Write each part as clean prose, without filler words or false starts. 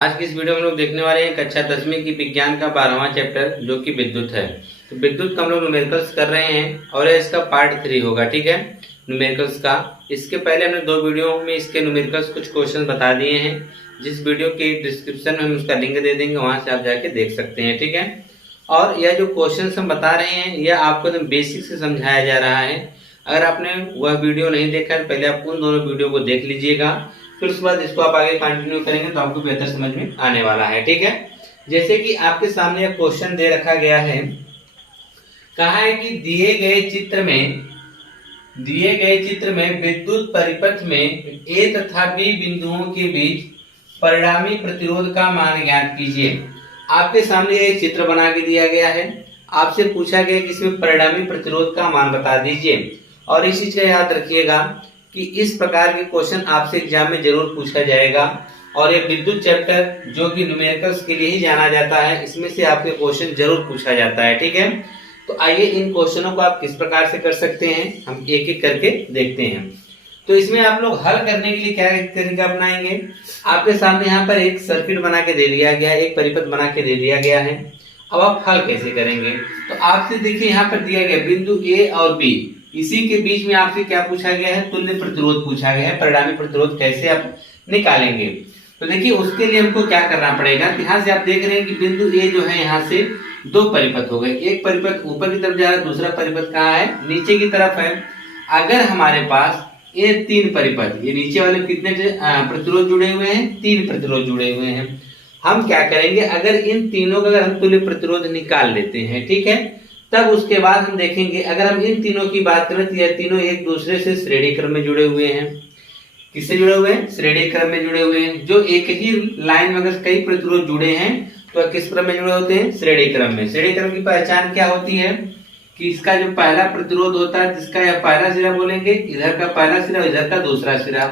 आज की इस वीडियो में लोग देखने वाले हैं कक्षा 10वीं की विज्ञान का 12वां चैप्टर जो कि विद्युत है। तो विद्युत का हम लोग न्यूमेरिकल्स कर रहे हैं और इसका पार्ट 3 होगा। ठीक है, न्यूमेरिकल्स का। इसके पहले हमने 2 वीडियो में इसके न्यूमेरिकल्स कुछ क्वेश्चन बता दिए हैं, जिस वीडियो के डिस्क्रिप्शन में हम उसका लिंक दे देंगे, वहां से आप जाके देख सकते हैं। ठीक है, और यह जो क्वेश्चन हम बता रहे हैं यह आपको एकदम बेसिक से समझाया जा रहा है। अगर आपने वह वीडियो नहीं देखा है, पहले आप उन दोनों वीडियो को देख लीजिएगा, फिर उसके बाद इसको आप आगे कंटिन्यू करेंगे तो आपको बेहतर समझ में आने वाला है। ठीक है, जैसे कि आपके सामने एक क्वेश्चन दे रखा गया है, कहा है कि दिए गए चित्र में विद्युत परिपथ में ए तथा बी बिंदुओं के बीच परिणामी प्रतिरोध का मान ज्ञात कीजिए। आपके सामने एक चित्र बना के दिया गया है, आपसे पूछा गया कि इसमें परिणामी प्रतिरोध का मान बता दीजिए। और इस चीज का याद रखिएगा कि इस प्रकार के क्वेश्चन आपसे एग्जाम में जरूर पूछा जाएगा। और ये विद्युत चैप्टर जो कि न्यूमेरिकल्स के लिए ही जाना जाता है, इसमें से आपके क्वेश्चन जरूर पूछा जाता है। ठीक है, तो आइए इन क्वेश्चनों को आप किस प्रकार से कर सकते हैं हम एक एक करके देखते हैं। तो इसमें आप लोग हल करने के लिए क्या तरीका अपनाएंगे। आपके सामने यहाँ पर एक सर्किट बना के दे दिया गया है, एक परिपथ बना के दे दिया गया है। अब आप हल कैसे करेंगे, तो आपसे देखिए यहाँ पर दिया गया बिंदु ए और बी, इसी के बीच में आपसे क्या पूछा गया है, तुल्य प्रतिरोध पूछा गया है। परिणामी प्रतिरोध कैसे आप निकालेंगे, तो देखिए उसके लिए हमको क्या करना पड़ेगा। यहाँ से आप देख रहे हैं कि बिंदु ए जो है यहाँ से 2 परिपथ हो गए, एक परिपथ ऊपर की तरफ जा रहा है, दूसरा परिपथ कहाँ है, नीचे की तरफ है। अगर हमारे पास ये 3 परिपथ, ये नीचे वाले कितने प्रतिरोध जुड़े हुए हैं, 3 प्रतिरोध जुड़े हुए हैं। हम क्या करेंगे, अगर इन तीनों का अगर हम तुल्य प्रतिरोध निकाल लेते हैं, ठीक है, तब उसके बाद हम देखेंगे अगर हम इन तीनों की बात करें तो ये तीनों एक दूसरे से श्रेणी क्रम में जुड़े हुए हैं। किससे जुड़े हुए हैं, श्रेणी क्रम में जुड़े हुए हैं। जो एक ही लाइन में अगर कई प्रतिरोध जुड़े हैं तो किस क्रम में जुड़े होते हैं, श्रेणी क्रम में। श्रेणी क्रम की पहचान क्या होती है कि इसका जो पहला प्रतिरोध होता है, जिसका यह पहला सिरा बोलेंगे, इधर का पहला सिरा, इधर का दूसरा सिरा।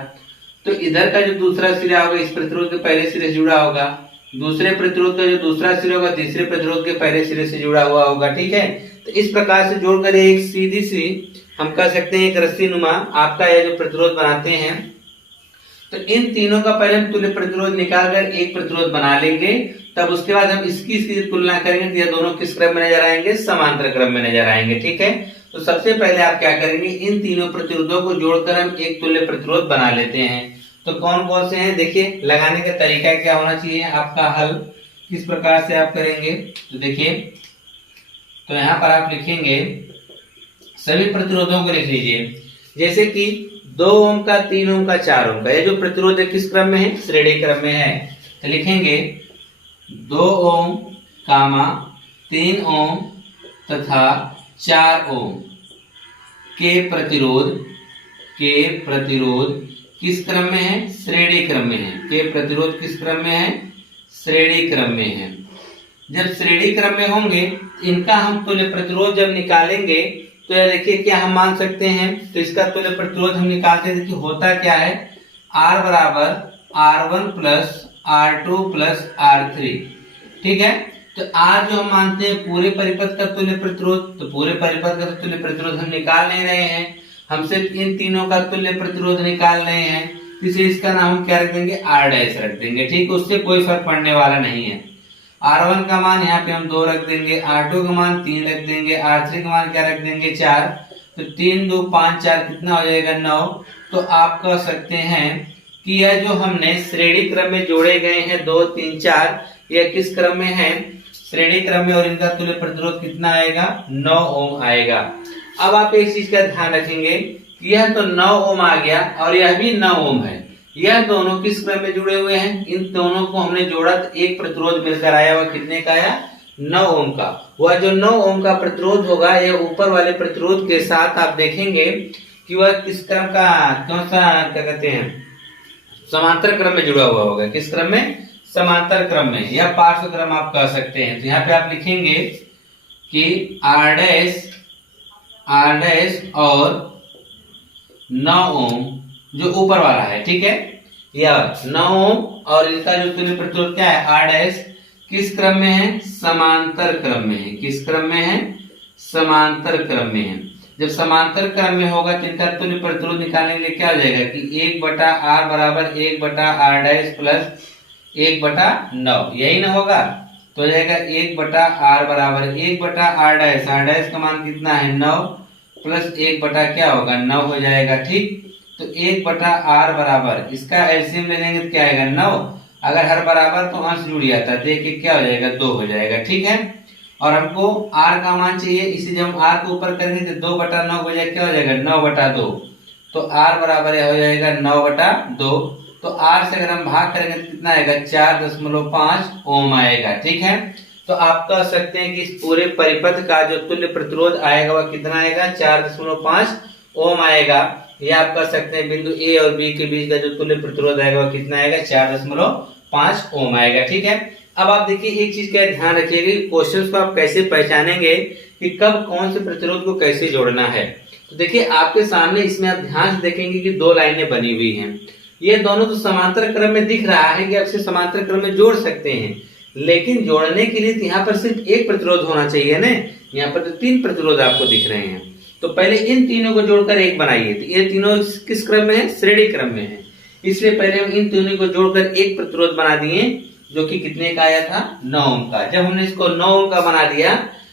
तो इधर का जो दूसरा सिरा होगा इस प्रतिरोध के पहले सिरे से जुड़ा होगा, दूसरे प्रतिरोध का जो दूसरा सिरा होगा तीसरे प्रतिरोध के पहले सिरे से जुड़ा हुआ होगा। ठीक है, तो इस प्रकार से जोड़कर एक सीधी सी हम कह सकते हैं एक रस्सी नुमा आपका यह जो प्रतिरोध बनाते हैं। तो इन तीनों का पहले हम तुल्य प्रतिरोध निकालकर एक प्रतिरोध बना लेंगे, तब उसके बाद हम इसकी तुलना करेंगे तो यह दोनों किस क्रम में नजर आएंगे, समांतर क्रम में नजर आएंगे। ठीक है, तो सबसे पहले आप क्या करेंगे, इन तीनों प्रतिरोधों को जोड़कर हम एक तुल्य प्रतिरोध बना लेते हैं। तो कौन कौन से हैं, देखिए लगाने का तरीका क्या होना चाहिए, आपका हल किस प्रकार से आप करेंगे। तो देखिए, तो यहाँ पर आप लिखेंगे सभी प्रतिरोधों को लिख लीजिए, जैसे कि 2 ओम का, 3 ओम का, 4 ओम का, ये जो प्रतिरोध है किस क्रम में है, श्रेणी क्रम में है। तो लिखेंगे 2 ओम, 3 ओम तथा 4 ओम के प्रतिरोध किस क्रम में है, श्रेणी क्रम में है। के प्रतिरोध किस क्रम में है, श्रेणी क्रम में है। जब श्रेणी क्रम में होंगे इनका हम तुल्य प्रतिरोध जब निकालेंगे तो यह देखिए क्या हम मान सकते हैं। तो इसका तुल्य प्रतिरोध हम निकालते हैं, देखिए होता क्या है, R बराबर R1 plus R2 plus R3। ठीक है, तो R जो हम मानते हैं पूरे परिपथ का तुल्य प्रतिरोध, तो पूरे परिपथ का तुल्य प्रतिरोध हम निकाल नहीं रहे हैं, हम सिर्फ इन तीनों का तुल्य प्रतिरोध निकाल रहे हैं, इसलिए इसका नाम हम क्या रख देंगे, R डैश रख देंगे। ठीक, उससे कोई फर्क पड़ने वाला नहीं है। R1 का मान यहाँ पे हम 2 रख देंगे, R2 का मान 3 रख देंगे, R3 का मान क्या रख देंगे, 4। तो 3 2 5 4 कितना हो जाएगा, 9। तो आप कह सकते हैं कि यह जो हमने श्रेणी क्रम में जोड़े गए हैं 2 3 4, यह किस क्रम में है, श्रेणी क्रम में, और इनका तुल्य प्रतिरोध कितना आएगा, 9 ओम आएगा। अब आप एक चीज का ध्यान रखेंगे कि यह तो 9 ओम आ गया और यह भी 9 ओम है, यह दोनों किस क्रम में जुड़े हुए हैं, इन दोनों को हमने जोड़ा तो एक प्रतिरोध मिलकर आया, वह कितने का आया, 9 ओम का। वह जो 9 ओम का प्रतिरोध होगा यह ऊपर वाले प्रतिरोध के साथ आप देखेंगे कि वह किस क्रम का, कौन सा क्या कहते हैं, समांतर क्रम में जुड़ा हुआ होगा। किस क्रम में, समांतर क्रम में, या पार्श्व क्रम आप कह सकते हैं। तो यहाँ पे आप लिखेंगे कि R डैश और 9 ओम जो ऊपर वाला है, ठीक है, यह 9 ओम और इनका जो तुल्य प्रतिरोध क्या है, R डैश, किस क्रम में है, समांतर क्रम में है। किस क्रम में है, समांतर क्रम में है। जब समांतर क्रम में होगा तो इनका तुल्य प्रतिरोध निकालने के लिए क्या हो जाएगा कि 1/r बराबर 1/r डैश प्लस 1/9, यही ना होगा। तो हो जाएगा 1/r बराबर 1/r डैश, r डैश का मान कितना है 9 प्लस 1 क्या होगा 9 हो जाएगा। ठीक, तो 1/r बराबर इसका एलसीएम ले लेंगे तो क्या आएगा 9, अगर हर बराबर तो अंश जुड़ जाता है, तो एक क्या हो जाएगा 2 हो जाएगा। ठीक है, और हमको r का मान चाहिए, इसे जब हम r को ऊपर करेंगे तो 2/9 हो जाएगा, क्या हो जाएगा 9/2, तो r बराबर हो जाएगा 9/2। तो r से अगर हम भाग करेंगे तो कितना आएगा 4.5 ओम आएगा। ठीक है, तो आप कह सकते हैं कि इस पूरे परिपथ का जो तुल्य प्रतिरोध आएगा वह कितना आएगा 4.5 ओम आएगा। या आप कह सकते हैं बिंदु ए और बी के बीच का जो तुल्य प्रतिरोध आएगा वह कितना आएगा 4.5 ओम आएगा। ठीक है, अब आप देखिए एक चीज का ध्यान रखिएगा, क्वेश्चंस को आप कैसे पहचानेंगे कि कब कौन से प्रतिरोध को कैसे जोड़ना है। तो देखिए आपके सामने इसमें आप ध्यान से देखेंगे कि 2 लाइनें बनी हुई हैं, ये दोनों तो समांतर क्रम में दिख रहा है कि आप इसे समांतर क्रम में जोड़ सकते हैं, लेकिन जोड़ने के लिए तो यहाँ पर सिर्फ एक प्रतिरोध होना चाहिए ना, यहाँ पर तो 3 प्रतिरोध आपको दिख रहे हैं। तो पहले इन तीनों को जोड़कर एक बनाइए, तो ये तीनों किस क्रम में है, श्रेणी क्रम में है, इसलिए पहले हम इन तीनों को जोड़कर एक प्रतिरोध बना दिए जो कि कितने का आया था 9 ओम का। जब हमने इसको 9 ओम का बना दिया,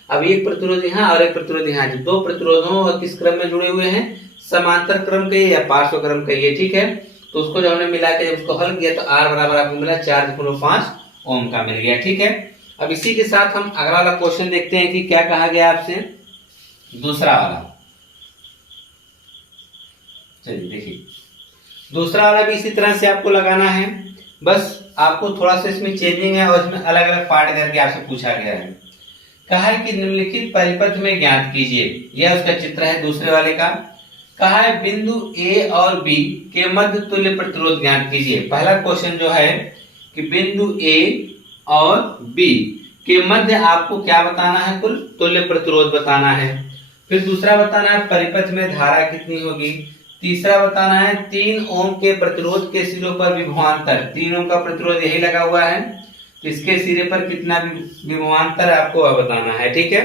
अब एक प्रतिरोध यहाँ और एक प्रतिरोध यहाँ, जो 2 प्रतिरोध हो वह किस क्रम में जुड़े हुए हैं, समांतर क्रम के या पार्श्व क्रम के। ये ठीक है, तो उसको जब हमने मिला के जब उसको हल किया तो r बराबर आपको मिला 4.5 ओम का मिल गया। ठीक है, अब इसी के साथ हम अगला वाला क्वेश्चन देखते हैं कि क्या कहा गया आपसे, दूसरा वाला। चलिए देखिए, दूसरा वाला भी इसी तरह से आपको लगाना है, बस आपको थोड़ा सा इसमें चेंजिंग है और इसमें अलग अलग पार्ट करके आपसे पूछा गया है। कहा है कि निम्नलिखित परिपथ में ज्ञात कीजिए, यह उसका चित्र है दूसरे वाले का। कहा है बिंदु ए और बी के मध्य तुल्य प्रतिरोध ज्ञात कीजिए। पहला क्वेश्चन जो है कि बिंदु ए और बी के मध्य आपको क्या बताना है, कुल तुल्य प्रतिरोध बताना है। फिर दूसरा बताना है परिपथ में धारा कितनी होगी। तीसरा बताना है 3 ओम के प्रतिरोध के सिरों पर विभवांतर, 3 ओम का प्रतिरोध यही लगा हुआ है, तो इसके सिरे पर कितना विभवांतर आपको बताना है। ठीक है,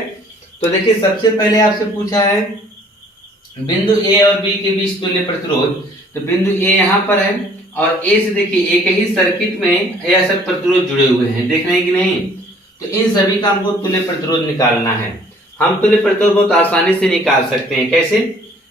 तो देखिए सबसे पहले आपसे पूछा है बिंदु ए और बी के बीच तुल्य प्रतिरोध, तो बिंदु ए यहाँ पर है और ए से देखिए एक ही सर्किट में यह सब प्रतिरोध जुड़े हुए हैं, देख रहे हैं कि नहीं। तो इन सभी का हमको तुल्य प्रतिरोध निकालना है। हम तुल्य प्रतिरोध बहुत आसानी से निकाल सकते हैं। कैसे,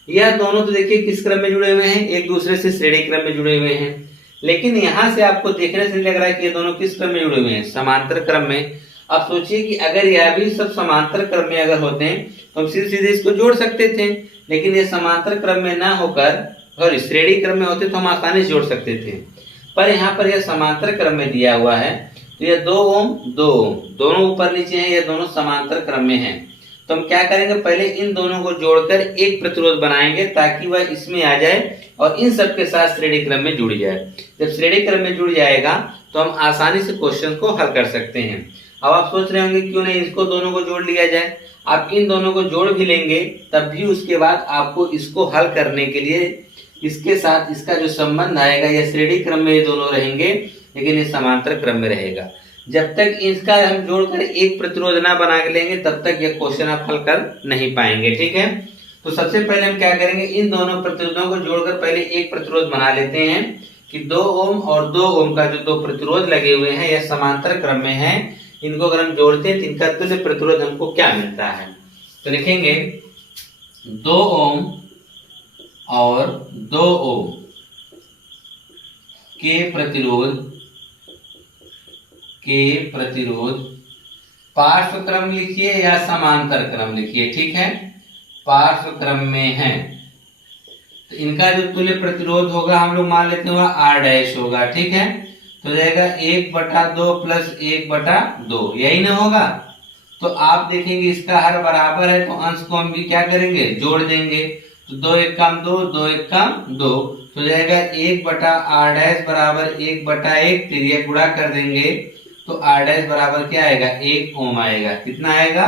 यह दोनों तो देखिए किस क्रम में जुड़े हुए हैं, एक दूसरे से श्रेणी क्रम में जुड़े हुए हैं, लेकिन यहाँ से आपको देखने से लग रहा है कि ये दोनों किस क्रम में जुड़े हुए हैं, समांतर क्रम में। अब सोचिए कि अगर यह भी सब समांतर क्रम में अगर होते हैं तो हम सीधे सीधे इसको जोड़ सकते थे, लेकिन ये समांतर क्रम में ना होकर और श्रेणी क्रम में होते तो हम आसानी से जोड़ सकते थे, पर यहाँ पर यह समांतर क्रम में दिया हुआ है, तो यह 2 ओम 2 ओम दोनों ऊपर नीचे हैं, ये दोनों समांतर क्रम में हैं। तो हम क्या करेंगे, पहले इन दोनों को जोड़कर एक प्रतिरोध बनाएंगे ताकि वह इसमें आ जाए और इन सब के साथ श्रेणी क्रम में जुड़ जाए। जब श्रेणी क्रम में जुड़ जाएगा तो हम आसानी से क्वेश्चन को हल कर सकते हैं। अब आप सोच रहे होंगे क्यों नहीं इसको दोनों को जोड़ लिया जाए। आप इन दोनों को जोड़ भी लेंगे तब भी उसके बाद आपको इसको हल करने के लिए इसके साथ इसका जो संबंध आएगा, यह श्रेणी क्रम में ये दोनों रहेंगे लेकिन ये समांतर क्रम में रहेगा। जब तक इसका हम जोड़कर एक प्रतिरोध ना बना के लेंगे तब तक यह क्वेश्चन आप हल कर नहीं पाएंगे। ठीक है, तो सबसे पहले हम क्या करेंगे, इन दोनों प्रतिरोधों को जोड़कर पहले एक प्रतिरोध बना लेते हैं कि 2 ओम और 2 ओम का जो 2 प्रतिरोध लगे हुए हैं यह समांतर क्रम में है। इनको अगर हम जोड़ते हैं तो इनका तुल्य प्रतिरोध हमको क्या मिलता है, तो लिखेंगे 2 ओम और 2 ओम के प्रतिरोध पार्श्व क्रम लिखिए या समांतर क्रम लिखिए। ठीक है, पार्श्व क्रम में है तो इनका जो तुल्य प्रतिरोध होगा हम लोग मान लेते हैं वह r डैश होगा। ठीक है, तो जाएगा 1/2 प्लस 1/2, यही ना होगा। तो आप देखेंगे इसका हर बराबर है तो अंश को हम भी क्या करेंगे, जोड़ देंगे। तो 2 1 कम 2, 2 1 कम 2, तो जाएगा 1/r डैश बराबर 1/1, फिर ये गुणा कर देंगे तो r डैश बराबर क्या आएगा 1 ओम आएगा। कितना आएगा,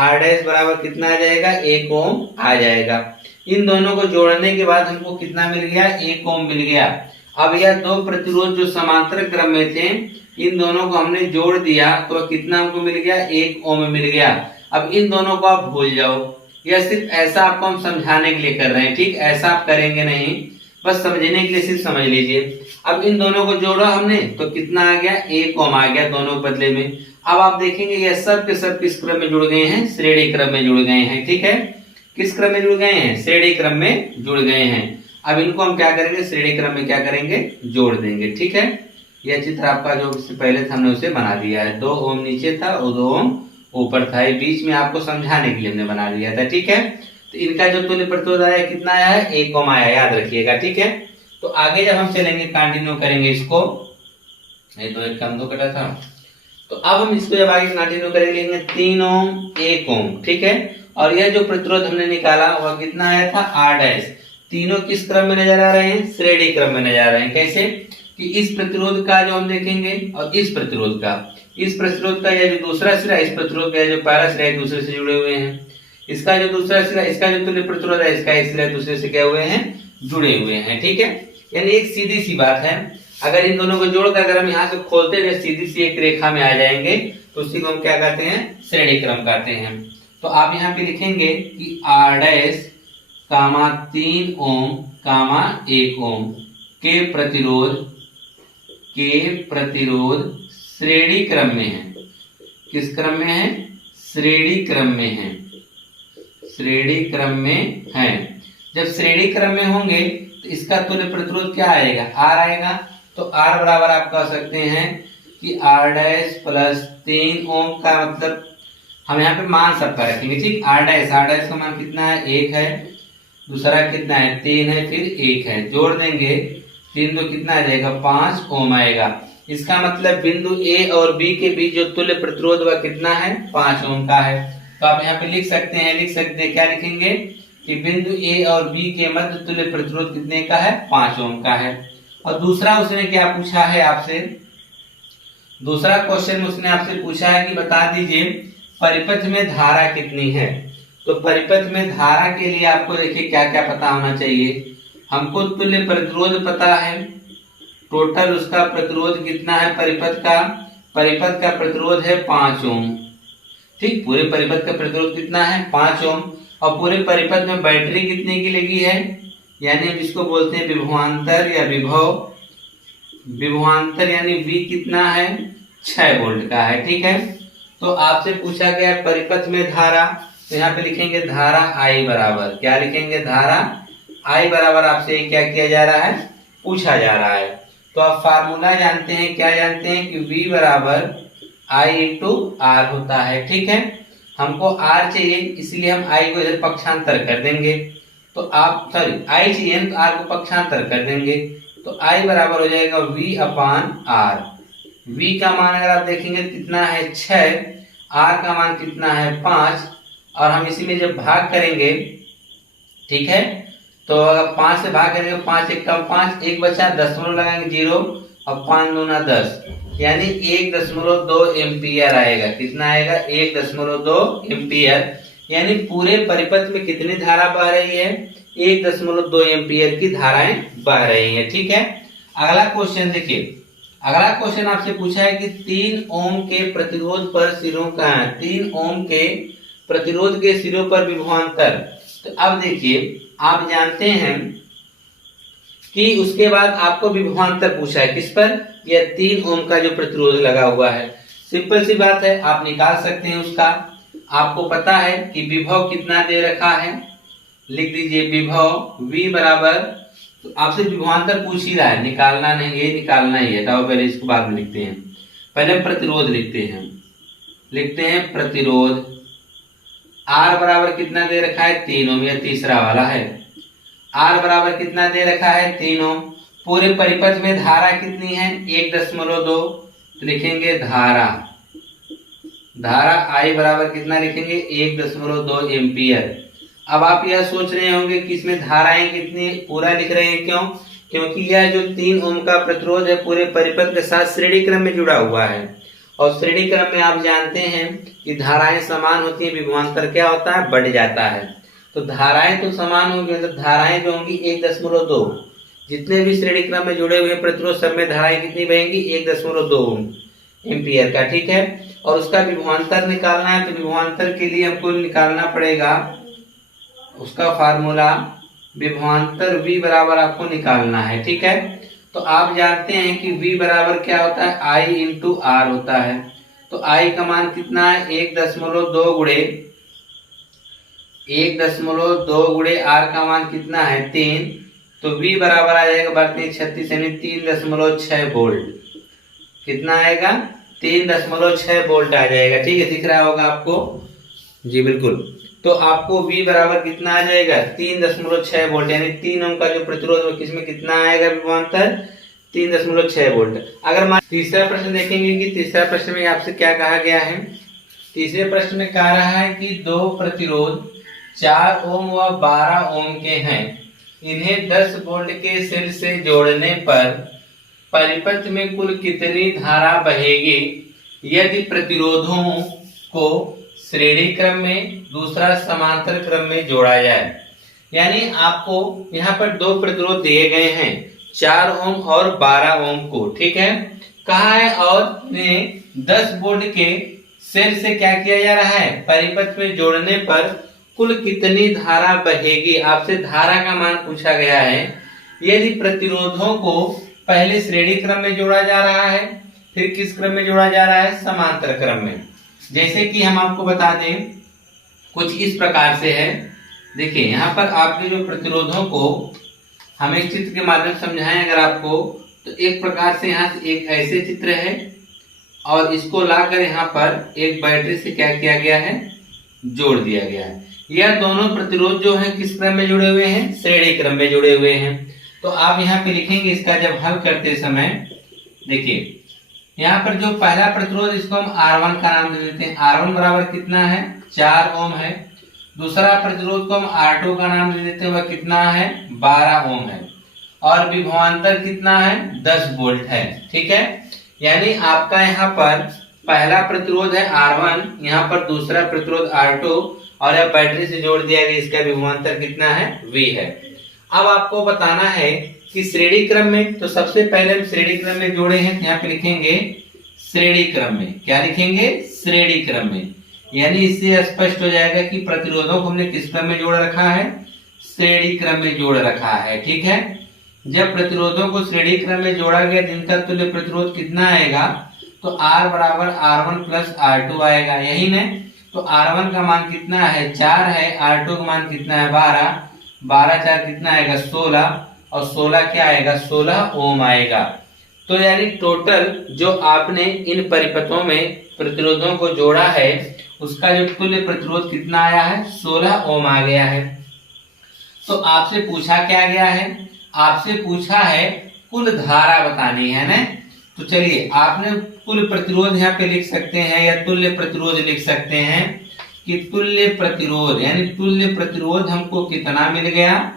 r डैश बराबर कितना आ जाएगा 1 ओम आ जाएगा। इन दोनों को जोड़ने के बाद हमको कितना मिल गया, 1 ओम मिल गया। अब यह 2 प्रतिरोध जो समांतर क्रम में थे इन दोनों को हमने जोड़ दिया तो कितना हमको मिल गया, 1 ओम मिल गया। अब इन दोनों को आप भूल जाओ, यह सिर्फ ऐसा आपको हम समझाने के लिए कर रहे हैं। ठीक, ऐसा आप करेंगे नहीं, बस समझने के लिए सिर्फ समझ लीजिए। अब इन दोनों को जोड़ा हमने तो कितना आ गया, 1 ओम आ गया दोनों के बदले में। अब आप देखेंगे ये सब के सब किस क्रम में जुड़ गए हैं, श्रेणी क्रम में जुड़ गए हैं। ठीक है, किस क्रम में जुड़ गए हैं, श्रेणी क्रम में जुड़ गए हैं। अब इनको हम क्या करेंगे, श्रेणी क्रम में क्या करेंगे, जोड़ देंगे। ठीक है, यह चित्र आपका जो पहले था हमने उसे बना दिया है। 2 ओम नीचे था और 2 ओम ऊपर था, ये बीच में आपको समझाने के लिए हमने बना दिया था। ठीक है, तो इनका जो तुल्य प्रतिरोध आया कितना आया है, 1 ओम आया, याद रखिएगा। ठीक है, तो आगे जब हम चलेंगे कंटिन्यू करेंगे इसको, ये तो 1 कम 2 कटा था, तो अब हम इसको जब आगे कंटिन्यू करेंगे 3 ओम 1 ओम। ठीक है, और यह जो प्रतिरोध हमने निकाला वह कितना आया था, R'। तीनों किस क्रम में नजर आ रहे हैं, श्रेणी क्रम में नजर आ रहे हैं। कैसे कि इस प्रतिरोध का जो हम देखेंगे और इस प्रतिरोध का, इस प्रतिरोध का यह जो दूसरा सिरा, इस प्रतिरोध का जो पहला सिरा दूसरे से जुड़े हुए हैं। इसका जो दूसरा सिरा, इसका जो तुल्य प्रतिरोध है, इसका एक सिरा दूसरे से क्या हुए हैं, जुड़े हुए हैं। ठीक है, यानी एक सीधी सी बात है, अगर इन दोनों को जोड़कर अगर हम यहाँ से खोलते हुए सीधी सी एक रेखा में आ जाएंगे तो उसी को हम क्या कहते हैं, श्रेणी क्रम कहते हैं। तो आप यहाँ पे लिखेंगे कि R' कामा 3 ओम कामा 1 ओम के प्रतिरोध श्रेणी क्रम में है। किस क्रम में है, श्रेणी क्रम में है, श्रेणी क्रम में है। जब श्रेणी क्रम में होंगे तो इसका तुल्य प्रतिरोध क्या आएगा, R आएगा। तो R बराबर आप कह सकते हैं कि R' प्लस 3 ओम का मतलब हम यहाँ पे मान सबका रखेंगे। ठीक, R' का मान कितना है, 1 है, दूसरा कितना है, 3 है, फिर 1 है, जोड़ देंगे 3 तो कितना आ जाएगा, 5 ओम आएगा। इसका मतलब बिंदु A और B के बीच जो तुल्य प्रतिरोध वह कितना है, 5 ओम का है। तो आप यहाँ पे लिख सकते हैं, क्या लिखेंगे कि बिंदु A और B के मध्य तुल्य प्रतिरोध कितने का है, 5 ओम का है। और दूसरा उसने क्या पूछा है आपसे, दूसरा क्वेश्चन में उसने आपसे पूछा है कि बता दीजिए परिपथ में धारा कितनी है। तो परिपथ में धारा के लिए आपको देखिए क्या क्या पता होना चाहिए। हमको तुल्य प्रतिरोध पता है, टोटल उसका प्रतिरोध कितना है परिपथ का प्रतिरोध है 5 ओम। ठीक, पूरे परिपथ का प्रतिरोध कितना है, 5 ओम। और पूरे परिपथ में बैटरी कितने की लगी है, यानी हम इसको बोलते हैं विभवांतर या विभवांतर यानी V कितना है, 6 वोल्ट का है। ठीक है, तो आपसे पूछा गया परिपथ में धारा, तो यहाँ पे लिखेंगे धारा I बराबर, क्या लिखेंगे, धारा I बराबर आपसे क्या किया जा रहा है, पूछा जा रहा है। तो आप फार्मूला जानते हैं, क्या जानते हैं कि V बराबर I इंटू R होता है। ठीक है, हमको R चाहिए इसलिए हम I को इधर पक्षांतर कर देंगे। तो आप I चाहिए तो R को पक्षांतर कर देंगे, तो I बराबर हो जाएगा V अपान R। V का मान अगर आप देखेंगे कितना है, 6, R का मान कितना है, 5, और हम इसी में जब भाग करेंगे, ठीक है, तो अगर 5 से भाग करेंगे 5 एक कम 5, 1 बचा, दशमलव लगाएंगे 0 और 5 दूना 10, यानी 1.2 एम्पियर आएगा। कितना आएगा, 1.2 एम्पियर। यानी पूरे परिपथ में कितनी धारा बह रही है, 1.2 एम्पियर की धाराएं बह रही हैं। ठीक है, अगला क्वेश्चन देखिए, अगला क्वेश्चन आपसे पूछा है कि 3 ओम के प्रतिरोध पर सिरों का 3 ओम के प्रतिरोध के सिरों पर विभवांतर। तो अब देखिए आप जानते हैं कि उसके बाद आपको विभवांतर पूछा है किस पर, यह 3 ओम का जो प्रतिरोध लगा हुआ है। सिंपल सी बात है, आप निकाल सकते हैं उसका। आपको पता है कि विभव कितना दे रखा है, लिख दीजिए विभव V बराबर, तो आपसे विभवांतर पूछ ही रहा है, निकालना नहीं, ये निकालना ही है। तो पहले इसको बाद में लिखते हैं, पहले प्रतिरोध लिखते हैं प्रतिरोध। R बराबर कितना दे रखा है, 3 ओम, यह तीसरा वाला है। R बराबर कितना दे रखा है, 3 ओम। पूरे परिपथ में धारा कितनी है, 1.2, तो लिखेंगे धारा I बराबर कितना लिखेंगे, 1.2 एम्पियर। अब आप यह सोच रहे होंगे कि इसमें धाराएं कितनी, पूरा लिख रहे हैं, क्यों, क्योंकि यह जो 3 ओम का प्रतिरोध है पूरे परिपथ के साथ श्रेणी क्रम में जुड़ा हुआ है, और श्रेणी क्रम में आप जानते हैं कि धाराएं समान होती हैं, विभवांतर क्या होता है, बढ़ जाता है। तो धाराएं तो समान होंगी, मतलब धाराएं जो होंगी 1.2, जितने भी श्रेणी क्रम में जुड़े हुए प्रतिरोध सब में धाराएं कितनी बहेंगी, 1.2 एम्पियर का। ठीक है, और उसका विभवांतर निकालना है, तो विभवांतर के लिए हमको निकालना पड़ेगा उसका फार्मूला विभवांतर V बराबर आपको निकालना है, ठीक है। तो आप जानते हैं कि V बराबर क्या होता है, I इंटू R होता है। तो I का मान कितना है, 1.2 गुणे R का मान कितना है 3। तो V बराबर आ जाएगा 36 यानी 3.6 वोल्ट। कितना आएगा, 3.6 वोल्ट आ जाएगा, ठीक है। दिख रहा होगा आपको, जी बिल्कुल। तो आपको V बराबर कितना आ जाएगा, 3.6 वोल्ट, यानी 3 ओम का जो प्रतिरोध किसमें कितना आएगा विभवांतर, 3.6 वोल्ट। अगर मान तीसरा प्रश्न देखेंगे कि तीसरा प्रश्न में आपसे क्या कहा गया है। तीसरे प्रश्न में कह रहा है कि दो प्रतिरोध 4 ओम व 12 ओम के हैं, इन्हें 10 वोल्ट के सेल से जोड़ने पर परिपथ में कुल कितनी धारा बहेगी यदि प्रतिरोधों को श्रेणी क्रम में, दूसरा समांतर क्रम में जोड़ा जाए। यानी आपको यहाँ पर दो प्रतिरोध दिए गए हैं, 4 ओम और 12 ओम को, ठीक है। कहा है और 10 वोल्ट के सेल से क्या किया जा रहा है, परिपथ में जोड़ने पर कुल कितनी धारा बहेगी। आपसे धारा का मान पूछा गया है। यदि प्रतिरोधों को पहले श्रेणी क्रम में जोड़ा जा रहा है, फिर किस क्रम में जोड़ा जा रहा है, समांतर क्रम में। जैसे कि हम आपको बता दें, कुछ इस प्रकार से है। देखिए यहाँ पर आपके जो प्रतिरोधों को हम एक चित्र के माध्यम से समझाएं अगर आपको, तो एक प्रकार से यहाँ से एक ऐसे चित्र है और इसको लाकर यहाँ पर एक बैटरी से क्या किया गया है, जोड़ दिया गया है। यह दोनों प्रतिरोध जो है किस क्रम में जुड़े हुए हैं, श्रेणी क्रम में जुड़े हुए हैं। तो आप यहाँ पे लिखेंगे इसका जब हल करते समय, देखिए यहाँ पर जो पहला प्रतिरोध इसको हम R1 का नाम दे देते हैं। R1 बराबर कितना है, 4 ओम है। दूसरा प्रतिरोध को हम R2 का नाम दे देते हैं, वह कितना है, 12 ओम है। और विभवांतर कितना है, 10 वोल्ट है, ठीक है। यानी आपका यहाँ पर पहला प्रतिरोध है R1, यहाँ पर दूसरा प्रतिरोध R2 और यह बैटरी से जोड़ दिया गया, इसका विभवांतर कितना है, V है। अब आपको बताना है कि श्रेणी क्रम में, तो सबसे पहले हम श्रेणी क्रम में जोड़े हैं, यहाँ पे लिखेंगे श्रेणी क्रम में। क्या लिखेंगे, श्रेणी क्रम में। यानी इससे स्पष्ट हो जाएगा कि प्रतिरोधों को हमने किस क्रम में जोड़ रखा है, श्रेणी क्रम में जोड़ रखा है, ठीक है। जब प्रतिरोधों को श्रेणी क्रम में जोड़ा गया, जिनका तुल्य प्रतिरोध कितना आएगा, तो R बराबर R1 प्लस R2 आएगा, यही न। तो R1 का मान कितना है, 4 है, R2 का मान कितना है, 12, 12 4 कितना आएगा, 16, और 16 क्या आएगा, 16 ओम आएगा। तो यानी टोटल जो आपने इन परिपथों में प्रतिरोधों को जोड़ा है, उसका जो तुल्य प्रतिरोध कितना आया है, 16 ओम आ गया है। तो आपसे पूछा क्या गया है, आपसे पूछा है कुल धारा बतानी है ना। तो चलिए आपने कुल प्रतिरोध यहाँ पे लिख सकते हैं या तुल्य प्रतिरोध लिख सकते हैं कि तुल्य प्रतिरोध, यानी तुल्य प्रतिरोध हमको कितना मिल गया,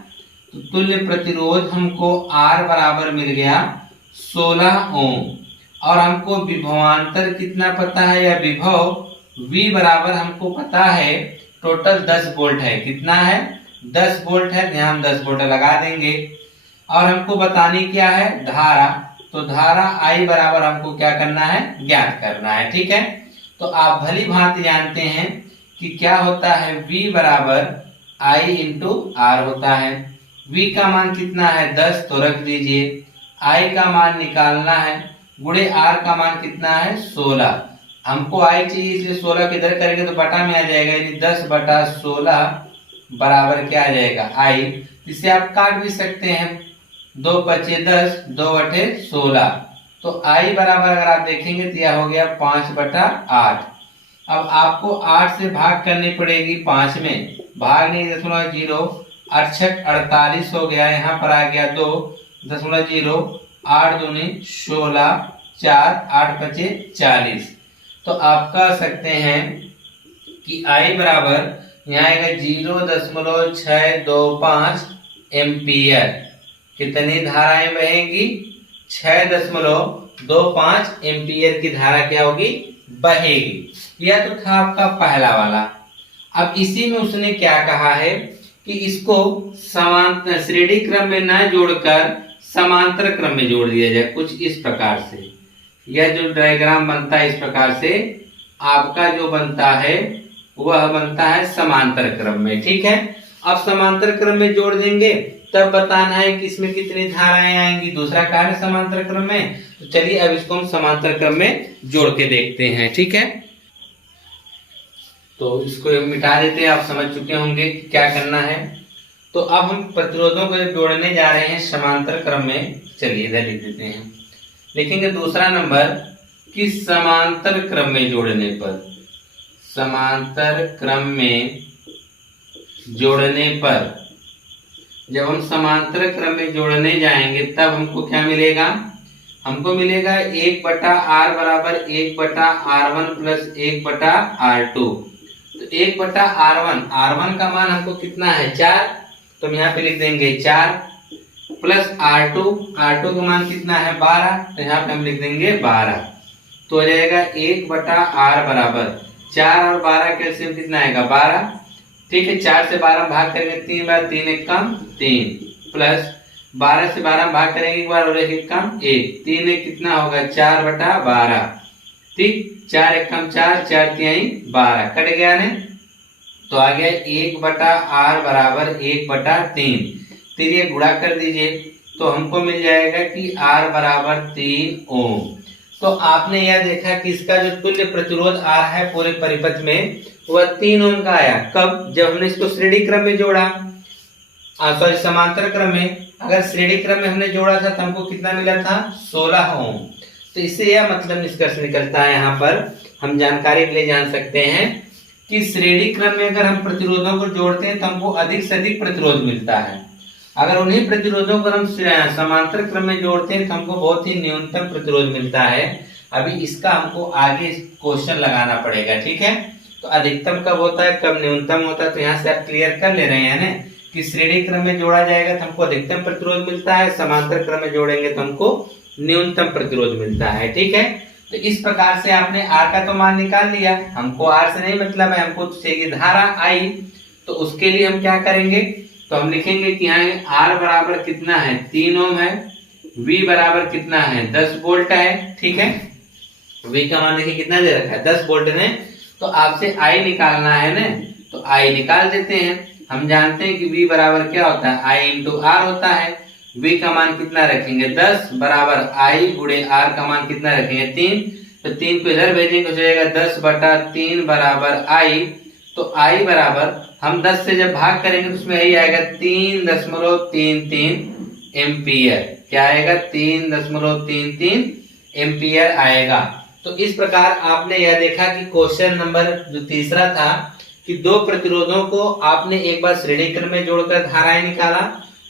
तो तुल्य प्रतिरोध हमको R बराबर मिल गया 16 ओम। और हमको विभवांतर कितना पता है, या विभव V बराबर हमको पता है टोटल 10 वोल्ट है। कितना है, 10 वोल्ट है, यहाँ हम 10 वोल्ट लगा देंगे। और हमको बतानी क्या है, धारा। तो धारा I बराबर हमको क्या करना है, ज्ञात करना है, ठीक है। तो आप भली भांति जानते हैं कि क्या होता है, V बराबर I इंटू R होता है। V का मान कितना है, 10, तो रख दीजिए। I का मान निकालना है, गुणे R का मान कितना है, 16। हमको I चाहिए, इसलिए 16 के इधर करेंगे तो बटा में आ जाएगा, यानी 10/16 बराबर क्या आ जाएगा, I। इसे आप काट भी सकते हैं, 2 पचे 10, 2/16। तो I बराबर अगर आप देखेंगे तो यह हो गया 5/8। अब आपको 8 से भाग करनी पड़ेगी, 5 में भाग नहीं, 0, 8 48 हो गया, यहाँ पर आ गया 2, 0, 8 दूनी 16, 4, 8 पचे 40। तो आप कह सकते हैं कि I बराबर यहाँ आएगा 0.625 एम्पियर। कितनी धाराएं बहेंगी, 6.25 एम्पियर की धारा क्या होगी, बहेगी। यह तो था आपका पहला वाला। अब इसी में उसने क्या कहा है कि इसको समांतर श्रेणी क्रम में न जोड़कर समांतर क्रम में जोड़ दिया जाए, कुछ इस प्रकार से। यह जो डायग्राम बनता है इस प्रकार से, आपका जो बनता है वह बनता है समांतर क्रम में, ठीक है। अब समांतर क्रम में जोड़ देंगे, तब बताना है कि इसमें कितनी धाराएं आएंगी। दूसरा कार्य समांतर क्रम में, तो चलिए अब इसको हम समांतर क्रम में जोड़ के देखते हैं, ठीक है। तो इसको मिटा देते हैं, आप समझ चुके होंगे कि क्या करना है। तो अब हम प्रतिरोधों को जोड़ने जा रहे हैं समांतर क्रम में। चलिए इधर लिख देते हैं, लिखेंगे दूसरा नंबर कि समांतर क्रम में जोड़ने पर, समांतर क्रम में जोड़ने पर, जब हम समांतर क्रम में जोड़ने जाएंगे तब हमको क्या मिलेगा, हमको मिलेगा 1/r बराबर 1/r1 प्लस 1/r2। तो 1/r1 का मान हमको कितना है 4, तो हम यहाँ पे लिख देंगे 4 प्लस r2 का मान कितना है 12, तो यहाँ पे हम लिख देंगे 12। तो हो जाएगा 1/r बराबर 4 और 12 का एलसीएम कितना आएगा 12, ठीक है। 4 से 12 भाग करेंगे 3 बार, 3 एक कम 3, प्लस 12 से 12 भाग करेंगे एक बार और एक कम 1, 3 एक कितना होगा 4/12, ठीक। 4 एक कम 4, 4 तिहाई 12, कट गया ने, तो आ गया 1/r बराबर 1/3। चलिए गुणा कर दीजिए, तो हमको मिल जाएगा कि r बराबर 3 ओम। तो आपने यह देखा कि इसका जो तुल्य प्रतिरोध R है पूरे परिपथ में वह 3 ओम का आया। कब, जब हमने इसको श्रेणी क्रम में जोड़ा, सॉरी समांतर क्रम में। अगर श्रेणी क्रम में हमने जोड़ा था तो हमको कितना मिला था 16 ओम। तो इससे यह मतलब निष्कर्ष निकलता है, यहाँ पर हम जानकारी के लिए जान सकते हैं कि श्रेणी क्रम में अगर हम प्रतिरोधों को जोड़ते हैं तो हमको अधिक से अधिक प्रतिरोध मिलता है। अगर उन्हीं प्रतिरोधों को हम समांतर क्रम में जोड़ते हैं तो हमको बहुत ही न्यूनतम प्रतिरोध मिलता है। अभी इसका हमको आगे क्वेश्चन लगाना पड़ेगा, ठीक है। तो अधिकतम कब होता है, कब न्यूनतम होता है, तो यहाँ से आप क्लियर कर ले रहे हैं ना कि श्रेणी क्रम में जोड़ा जाएगा तो हमको अधिकतम प्रतिरोध मिलता है, समांतर क्रम में जोड़ेंगे तो हमको न्यूनतम प्रतिरोध मिलता है, ठीक है। तो इस प्रकार से आपने R का तो मान निकाल लिया, हमको R से नहीं मतलब है, हमको चाहिए धारा I। तो उसके लिए हम क्या करेंगे, तो हम लिखेंगे कि यहाँ R बराबर कितना है 3 ओम है, V बराबर कितना है 10 वोल्ट है, ठीक है। V का मान देखिए कितना दे रखा है 10 वोल्ट ने, तो आपसे I निकालना है ना, तो I निकाल देते हैं। हम जानते हैं कि V बराबर क्या होता है I इंटू R होता है। V का मान कितना रखेंगे 10 बराबर I गुणे R का मान कितना रखेंगे 3, तो 3 को इधर भेजेंगे हो जाएगा 10/3 बराबर I। तो I बराबर हम 10 से जब भाग करेंगे तो उसमें यही आएगा 3.33 एम्पियर। क्या आएगा 3.33 एम्पियर आएगा। तो इस प्रकार आपने यह देखा कि क्वेश्चन नंबर जो तीसरा था कि दो प्रतिरोधों को आपने एक बार श्रेणी क्रम में जोड़कर धाराएं निकाला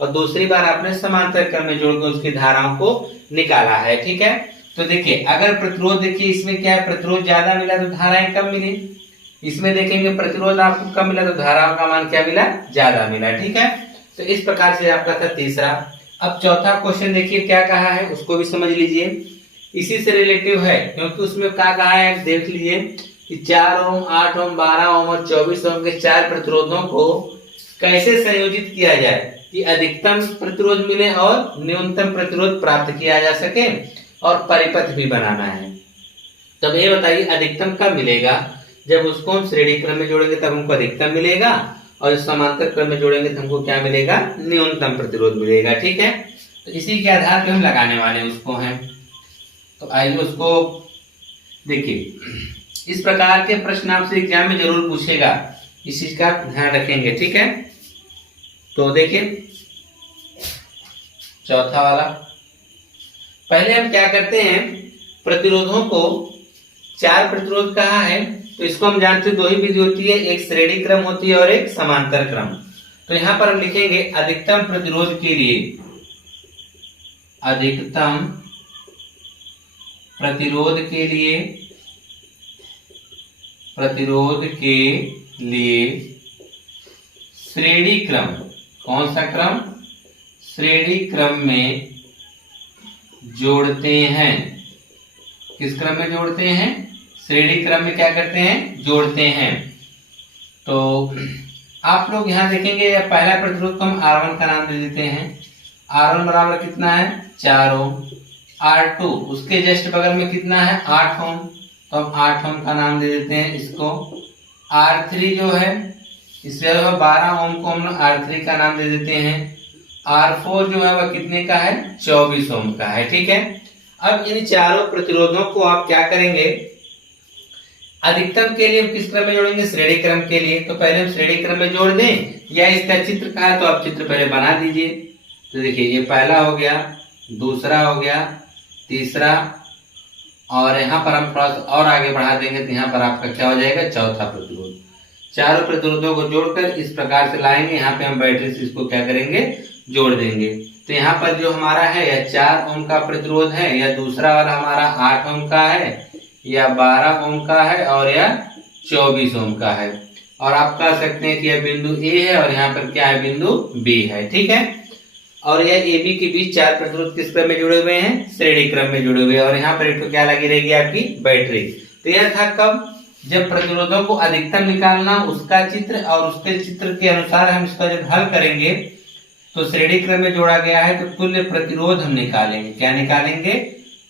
और दूसरी बार आपने समांतर क्रम में जोड़कर उसकी धाराओं को निकाला है, ठीक है। तो देखिए अगर प्रतिरोध देखिए इसमें क्या है, प्रतिरोध ज्यादा मिला तो धाराएं कम मिली, इसमें देखेंगे प्रतिरोध आपको कम मिला तो धाराओं का मान क्या मिला ज्यादा मिला, ठीक है। तो इस प्रकार से आपका था तीसरा। अब चौथा क्वेश्चन देखिए क्या कहा है उसको भी समझ लीजिए, इसी से रिलेटिव है क्योंकि उसमें क्या कहा है देख लीजिए कि 4 ओम 8 ओम 12 ओम और 24 ओम के 4 प्रतिरोधों को कैसे संयोजित किया जाए कि अधिकतम प्रतिरोध मिले और न्यूनतम प्रतिरोध प्राप्त किया जा सके और परिपथ भी बनाना है। तब ये बताइए अधिकतम कब मिलेगा, जब उसको हम श्रेणी क्रम में जोड़ेंगे तब हमको अधिकतम मिलेगा और समांतर क्रम में जोड़ेंगे तो हमको क्या मिलेगा न्यूनतम प्रतिरोध मिलेगा, ठीक है। तो इसी के आधार पे हम लगाने वाले उसको हैं। तो आइए उसको देखिए, इस प्रकार के प्रश्न आपसे एग्जाम में जरूर पूछेगा, इस चीज का ध्यान रखेंगे, ठीक है। तो देखिए चौथा वाला, पहले हम क्या करते हैं प्रतिरोधों को 4 प्रतिरोध कहा है तो इसको हम जानते हैं 2 ही विधि होती है, एक श्रेणी क्रम होती है और एक समांतर क्रम। तो यहां पर हम लिखेंगे अधिकतम प्रतिरोध के लिए, अधिकतम प्रतिरोध के लिए, प्रतिरोध के लिए श्रेणी क्रम, कौन सा क्रम, श्रेणी क्रम में जोड़ते हैं। किस क्रम में जोड़ते हैं, श्रेणी क्रम में क्या करते हैं जोड़ते हैं। तो आप लोग यहां देखेंगे पहला प्रतिरोध को हम R1 का नाम दे देते हैं, R1 बराबर कितना है 4 ओम, R2 उसके जस्ट बगल में कितना है 8 ओम, तो हम 8 ओम का नाम दे देते हैं इसको। R3 जो है इसलिए 12 ओम को हम R3 का नाम दे देते हैं। R4 जो है वह कितने का है, 24 ओम का है। ठीक है, अब इन चारों प्रतिरोधों को आप क्या करेंगे, अधिकतम के लिए हम किस क्रम में जोड़ेंगे, श्रेणी क्रम के लिए। तो पहले हम श्रेणी क्रम में जोड़ दें, या इसका चित्र का है तो आप चित्र पहले बना दीजिए। तो देखिए ये पहला हो गया, दूसरा हो गया, तीसरा, और यहाँ पर हम थोड़ा सा और आगे बढ़ा देंगे तो यहाँ पर आपका क्या हो जाएगा, चौथा प्रतिरोध। चारों प्रतिरोधों को जोड़कर इस प्रकार से लाएंगे, यहाँ पे हम बैटरी से इसको क्या करेंगे, जोड़ देंगे। तो यहाँ पर जो हमारा है या 4 ओम का प्रतिरोध है, या दूसरा वाला हमारा 8 ओम का है, या 12 ओम का है, और या 24 ओम का है। और आप कह सकते हैं कि यह बिंदु ए है और यहाँ पर क्या है, बिंदु बी है। ठीक है, और यह ए बी के बीच 4 प्रतिरोध किस क्रम में जुड़े हुए हैं, श्रेणी क्रम में जुड़े हुए हैं। और यहाँ पर एक तो क्या लगी रहेगी, आपकी बैटरी। तो यह था कब, जब प्रतिरोधों को अधिकतम निकालना, उसका चित्र, और उसके चित्र के अनुसार हम इसका जब हल करेंगे तो श्रेणी क्रम में जोड़ा गया है तो तुल्य प्रतिरोध हम निकालेंगे। क्या निकालेंगे,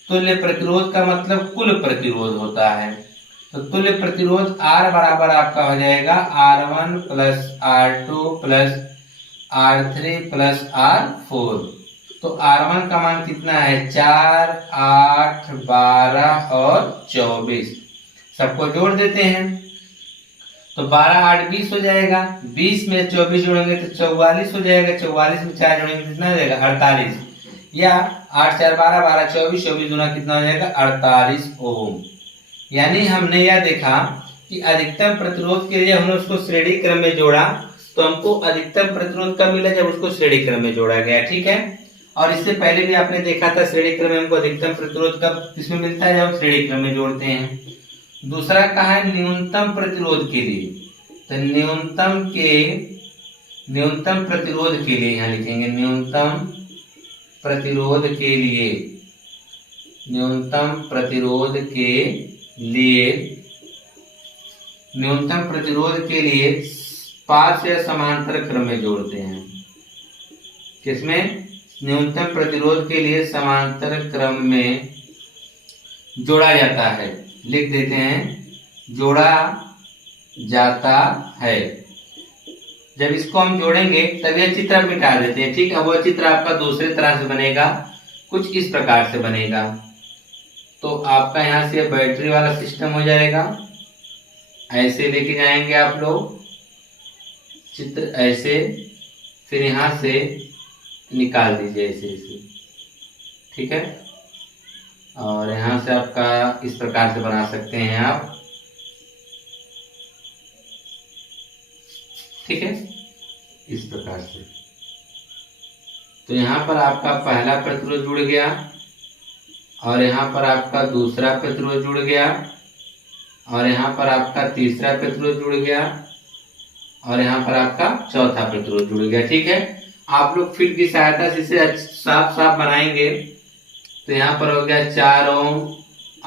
तुल्य प्रतिरोध का मतलब कुल प्रतिरोध होता है। तो तुल्य प्रतिरोध R बराबर आपका हो जाएगा R1 plus R2 plus R3 plus R4। तो R1 का मान कितना है, 4, 8, 12 और 24। सबको जोड़ देते हैं तो 12, 8, 20 हो जाएगा। 20 में 24 जोड़ेंगे तो 44 हो जाएगा। 44 में 4 जोड़ेंगे कितना हो जाएगा, 48। या 8, 4, 12, 12, 24, 24 गुना कितना हो जाएगा, 48 ओम। यानी हमने यह देखा कि अधिकतम प्रतिरोध के लिए हमने उसको श्रेणी क्रम में जोड़ा, तो हमको अधिकतम प्रतिरोध कब मिला, जब उसको श्रेणी क्रम में जोड़ा गया। ठीक है, और इससे पहले भी आपने देखा था श्रेणी क्रम में हमको अधिकतम प्रतिरोध कब किसमें मिलता है, जब हम श्रेणी क्रम में जोड़ते हैं। दूसरा कहा है न्यूनतम प्रतिरोध के लिए। तो न्यूनतम प्रतिरोध के लिए यहाँ लिखेंगे, न्यूनतम प्रतिरोध के लिए, न्यूनतम प्रतिरोध के लिए, न्यूनतम प्रतिरोध के लिए पार्श्व या समांतर क्रम में जोड़ते हैं। किसमें, न्यूनतम प्रतिरोध के लिए समांतर क्रम में जोड़ा जाता है। लिख देते हैं, जोड़ा जाता है। जब इसको हम जोड़ेंगे तब यह चित्र मिटा देते हैं। ठीक है, वह चित्र आपका दूसरे तरह से बनेगा, कुछ इस प्रकार से बनेगा। तो आपका यहाँ से बैटरी वाला सिस्टम हो जाएगा। ऐसे लेके जाएंगे आप लोग चित्र, ऐसे, फिर यहाँ से निकाल दीजिए ऐसे ऐसे। ठीक है, और यहाँ से आपका इस प्रकार से बना सकते हैं आप। ठीक है, इस प्रकार से। तो यहाँ पर आपका पहला प्रतिरोध जुड़ गया, और यहाँ पर आपका दूसरा प्रतिरोध जुड़ गया, और यहाँ पर आपका तीसरा प्रतिरोध जुड़ गया, और यहाँ पर आपका चौथा प्रतिरोध जुड़ गया। ठीक है, आप लोग फीट की सहायता से इसे साफ साफ बनाएंगे। तो यहाँ पर हो गया 4 ओम,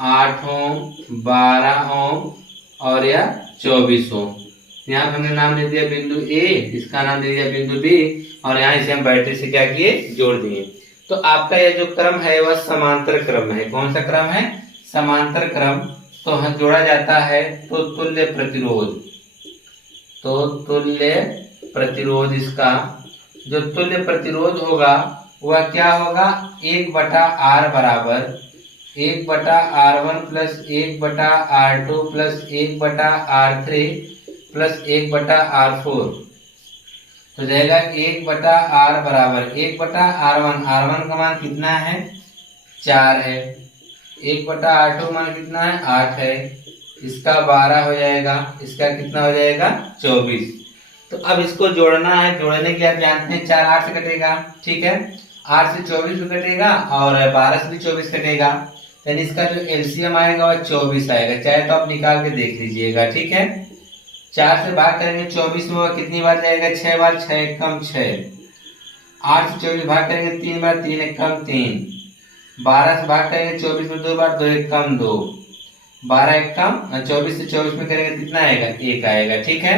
8 ओम, 12 ओम, और या 24 ओम। यहाँ हमने नाम दे दिया बिंदु ए, इसका नाम दे दिया बिंदु बी, और यहाँ इसे हम बैटरी से क्या किए, जोड़ दिए। तो आपका यह जो क्रम है वह समांतर क्रम है। कौन सा क्रम है, समांतर क्रम। तो हम जोड़ा जाता है तो तुल्य प्रतिरोध, तो तुल्य प्रतिरोध, इसका जो तुल्य प्रतिरोध होगा वह क्या होगा, 1/R बराबर 1/R1 plus 1/R2 plus 1/R3 plus 1/R4। तो जाएगा 1/R बराबर 1/R1। R1 का मान कितना है, 4 है। 1/R2 मान कितना है, 8 है। इसका 12 हो जाएगा, इसका कितना हो जाएगा, 24। तो अब इसको जोड़ना है। जोड़ने के आप जानते हैं 4 8 से कटेगा। ठीक है, 8 से 24 भी कटेगा, और 12 से भी 24 कटेगा। यानी इसका जो एलसीएम आएगा वह 24 आएगा। चाहे तो आप निकाल के देख लीजिएगा। ठीक है, 4 से भाग करेंगे 24 में, वह कितनी बार जाएगा, 6 बार। 6 एकम 6। 8 से 24 भाग करेंगे 3 बार, 3 एकम 3। 12 से भाग करेंगे 24 में 2 बार, 2 एकम 2। 12 एकम 24 से 24 में करेंगे कितना आएगा, 1 आएगा। ठीक है,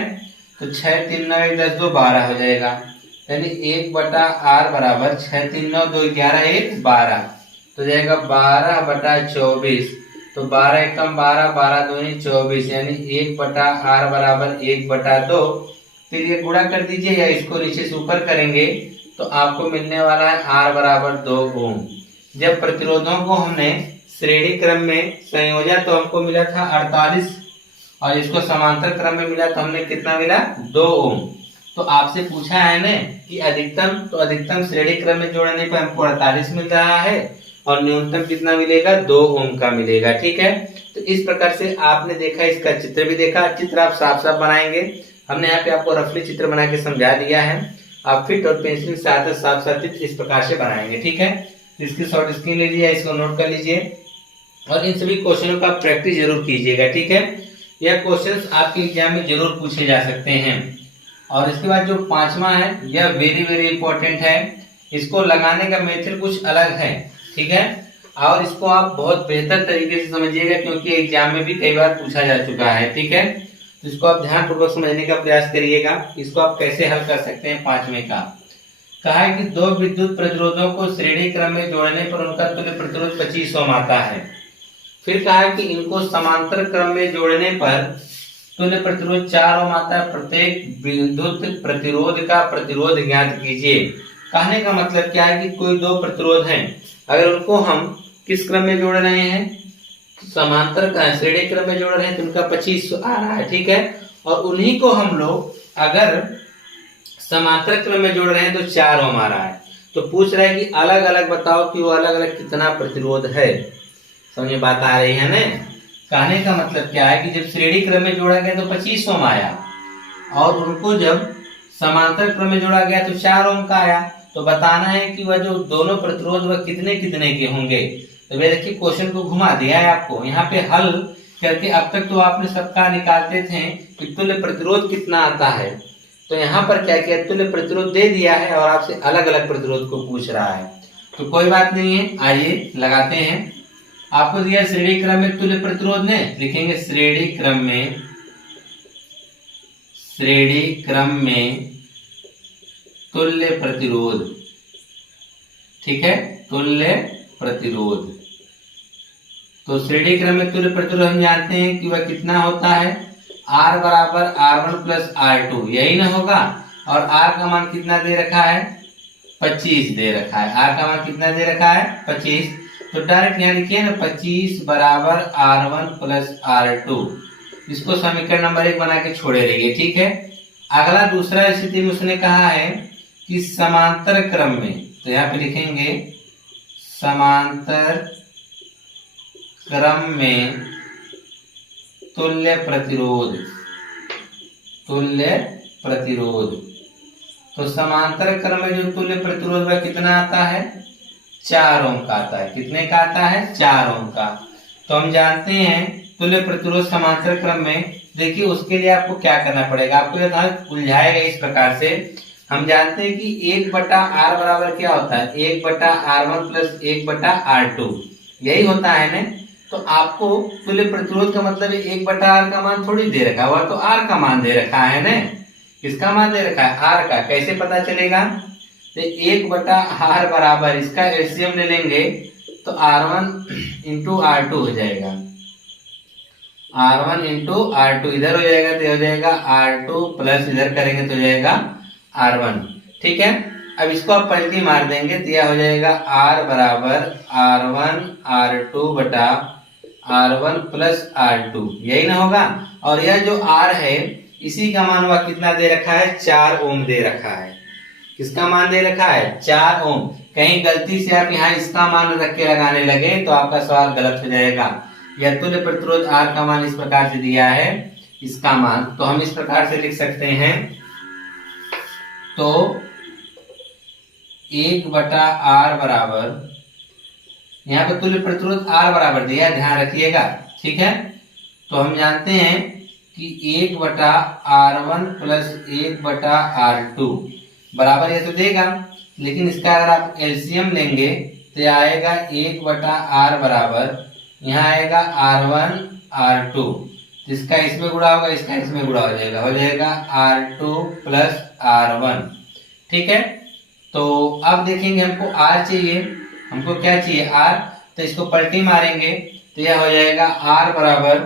तो 6 3 9 1 10 2 12 हो जाएगा। यानी 1/R बराबर 6 3 9 2 11 1 12। तो जाएगा 12/24। तो 12 एकम 12, 12 दूनी 24, यानी 1/R बराबर 1/2। फिर ये गुणा कर दीजिए या इसको नीचे से ऊपर करेंगे तो आपको मिलने वाला है R बराबर 2 ओम। जब प्रतिरोधों को हमने श्रेणी क्रम में संयोजा तो हमको मिला था 48 और इसको समांतर क्रम में मिला तो हमने कितना मिला 2 ओम। तो आपसे पूछा है ना कि अधिकतम, तो अधिकतम श्रेणी क्रम में जोड़ने पर हमको 48 मिल रहा है और न्यूनतम कितना मिलेगा 2 ओम का मिलेगा। ठीक है, तो इस प्रकार से आपने देखा, इसका चित्र भी देखा। चित्र आप साफ साफ बनाएंगे, हमने यहाँ पे आपको रफली चित्र बना के समझा दिया है। आप फिट और पेंसिल के साथ साफ साफ चित्र इस प्रकार से बनाएंगे। ठीक है, इसकी शॉर्ट स्क्रीन लीजिए, इसको नोट कर लीजिए और इन सभी क्वेश्चनों का प्रैक्टिस जरूर कीजिएगा। ठीक है, यह क्वेश्चंस आपके एग्जाम में जरूर पूछे जा सकते हैं। और इसके बाद जो 5वां है यह वेरी वेरी इंपॉर्टेंट है। इसको लगाने का मेथड कुछ अलग है। ठीक है, और इसको आप बहुत बेहतर तरीके से समझिएगा क्योंकि एग्जाम में भी कई बार पूछा जा चुका है। ठीक है, तो इसको आप ध्यानपूर्वक समझने का प्रयास करिएगा। इसको आप कैसे हल कर सकते हैं 5वें का। कहा है कि 2 विद्युत प्रतिरोधों को श्रेणी क्रम में जोड़ने पर उनका तुल्य प्रतिरोध 25 ओम आता है। फिर कहा है कि इनको समांतर क्रम में जोड़ने पर तुल्य प्रतिरोध 4 ओम आता है। प्रत्येक विद्युत प्रतिरोध का प्रतिरोध ज्ञात कीजिए। कहने का मतलब क्या है कि कोई 2 प्रतिरोध हैं, अगर उनको हम किस क्रम में जोड़ रहे हैं, समांतर श्रेणी क्रम में जोड़ रहे हैं तो उनका 25 आ रहा है। ठीक है, और उन्हीं को हम लोग अगर समांतर क्रम में जोड़ रहे हैं तो 4 ओम आ रहा है। तो पूछ रहा है कि अलग अलग बताओ कि वो अलग अलग कितना प्रतिरोध है। समझ में बात आ रही है ना। कहने का मतलब क्या है कि जब श्रेणी क्रम में जोड़ा गया तो 25 ओम आया और उनको जब समांतर क्रम में जोड़ा गया तो 4 ओम का आया। तो बताना है कि वह जो दोनों प्रतिरोध वह कितने कितने के होंगे। तो वे देखिए क्वेश्चन को घुमा दिया है आपको। यहाँ पे हल करके अब तक तो आपने सबका निकालते थे कि तुल्य प्रतिरोध कितना आता है, तो यहाँ पर क्या किया, तुल्य प्रतिरोध दे दिया है और आपसे अलग अलग प्रतिरोध को पूछ रहा है। तो कोई बात नहीं है, आइए लगाते हैं। आपको दिया श्रेणी क्रम में तुल्य प्रतिरोध ने, लिखेंगे श्रेणी क्रम में तुल्य प्रतिरोध। ठीक है, तुल्य प्रतिरोध। तो श्रेणी क्रम में तुल्य प्रतिरोध हम जानते हैं कि वह कितना होता है, R बराबर R1 प्लस R2, यही ना होगा। और R का मान कितना दे रखा है, 25 दे रखा है। R का मान कितना दे रखा है, 25। तो डायरेक्ट यहाँ लिखिए ना 25 बराबर R1 प्लस R2। इसको समीकरण नंबर 1 बना के छोड़े रहिए। ठीक है, अगला दूसरा स्थिति में उसने कहा है कि समांतर क्रम में, तो यहाँ पे लिखेंगे समांतर क्रम में तुल्य प्रतिरोध। तो समांतर क्रम में जो तुल्य प्रतिरोध वह कितना आता है, 4 ओम का आता है। कितने का आता है, 4 ओम का। तो हम जानते हैं तुल्य प्रतिरोध समांतर क्रम में, देखिए उसके लिए आपको क्या करना पड़ेगा, आपको यह उलझाएगा इस प्रकार से। हम जानते हैं कि 1/R बराबर क्या होता है, 1/R1 प्लस 1/R2, यही होता है ना। तो आपको तुल्य प्रतिरोध का मतलब 1/R का मान थोड़ी दे रखा हुआ, तो R का मान दे रखा है ना। किसका मान दे रखा है, R का। कैसे पता चलेगा, तो 1/R बराबर इसका एलसीएम ले लेंगे तो R1 इंटू R2 हो जाएगा। R1 इंटू R2 इधर हो जाएगा तो हो जाएगा R2 प्लस इधर करेंगे तो हो जाएगा R1। ठीक है, अब इसको आप पलटी मार देंगे तो यह हो जाएगा R बराबर R1 R2 बटा R1 प्लस R2, यही ना होगा। और यह जो R है इसी का मान वह कितना दे रखा है, 4 ओम दे रखा है। किसका मान दे रखा है, 4 ओम। कहीं गलती से आप यहाँ इसका मान रख के लगाने लगे तो आपका सवाल गलत हो जाएगा। यह तुल्य प्रतिरोध R का मान इस प्रकार से दिया है, इसका मान तो हम इस प्रकार से लिख सकते हैं। तो 1/R बराबर, यहाँ पे तुल्य प्रतिरोध R बराबर दिया है, ध्यान रखिएगा। ठीक है, तो हम जानते हैं कि 1/R1 प्लस 1/R2 बराबर ये तो देगा, लेकिन इसका अगर आप एलसीएम लेंगे तो आएगा 1/R बराबर, यहाँ आएगा R1 R2, इसका इसमें गुणा होगा, इसका इसमें गुणा हो जाएगा R2 प्लस R1। ठीक है, तो अब देखेंगे हमको R चाहिए, हमको क्या चाहिए R, तो इसको पलटी मारेंगे तो यह हो जाएगा R बराबर,